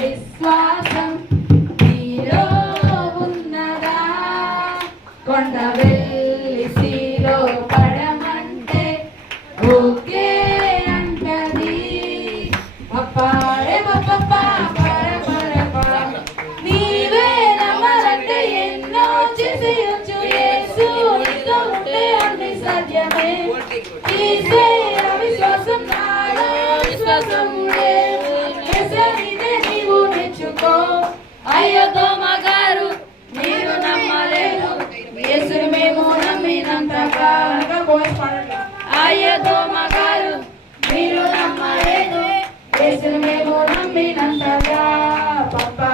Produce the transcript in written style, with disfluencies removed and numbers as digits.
విశ్వాసం నీలో ఉన్నదా కొండ వెలిసిలో పడమంటే ఓకే అంటది అప్పాడే పప్ప నీవే నమ్మాలంటే ఎన్నో చేసేయొచ్చు యేసు నీతో ఉంటే అన్ని సాధ్యమే తీసే అవిశ్వాసం నాలో విశ్వాసం నీవు మెచ్చుకో అయ్యో దోమగారు మీరు నమ్మలేదు యేసుని మేము నమ్మినంతగా అయ్యో దోమగారు మీరు నమ్మలేదు యేసుని మేము నమ్మినంతగా పప్పా